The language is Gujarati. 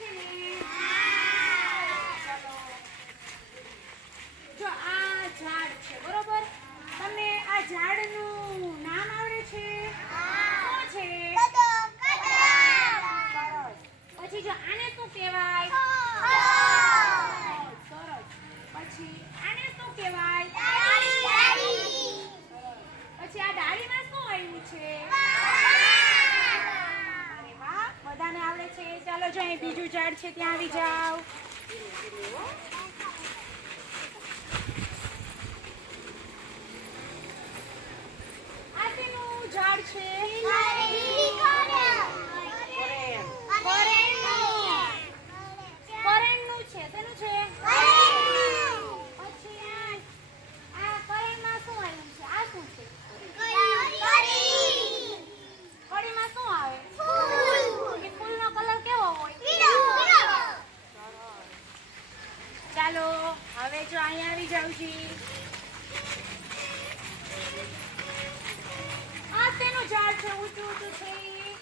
છે ને? ચલો. જો આ ઝાડ છે બરોબર. તમને આ ઝાડનું નામ આવડે છે? શું છે? સરસ. પછી જો આને શું કહેવાય? સરસ. પછી આને શું કહેવાય? પછી આ ડાળીમાં શું આવ્યું છે? અરે વાહ, બધાને આવડે છે. ચાલો જો અહીં બીજું ઝાડ છે ત્યાં આવી જાઓ. આ શેનું ઝાડ છે? કરેણનું છે. શેનું છે? પછી આ કરેણમાં શું આવ્યું છે? આ શું છે? કળીમાં શું આવે? એ ફૂલનો કલર કેવો હોય? ચાલો હવે જો અહીંયા આવી જાવ છી. આ શેનું ઝાડ છે? ઊંચું ઊંચું છે ઈ?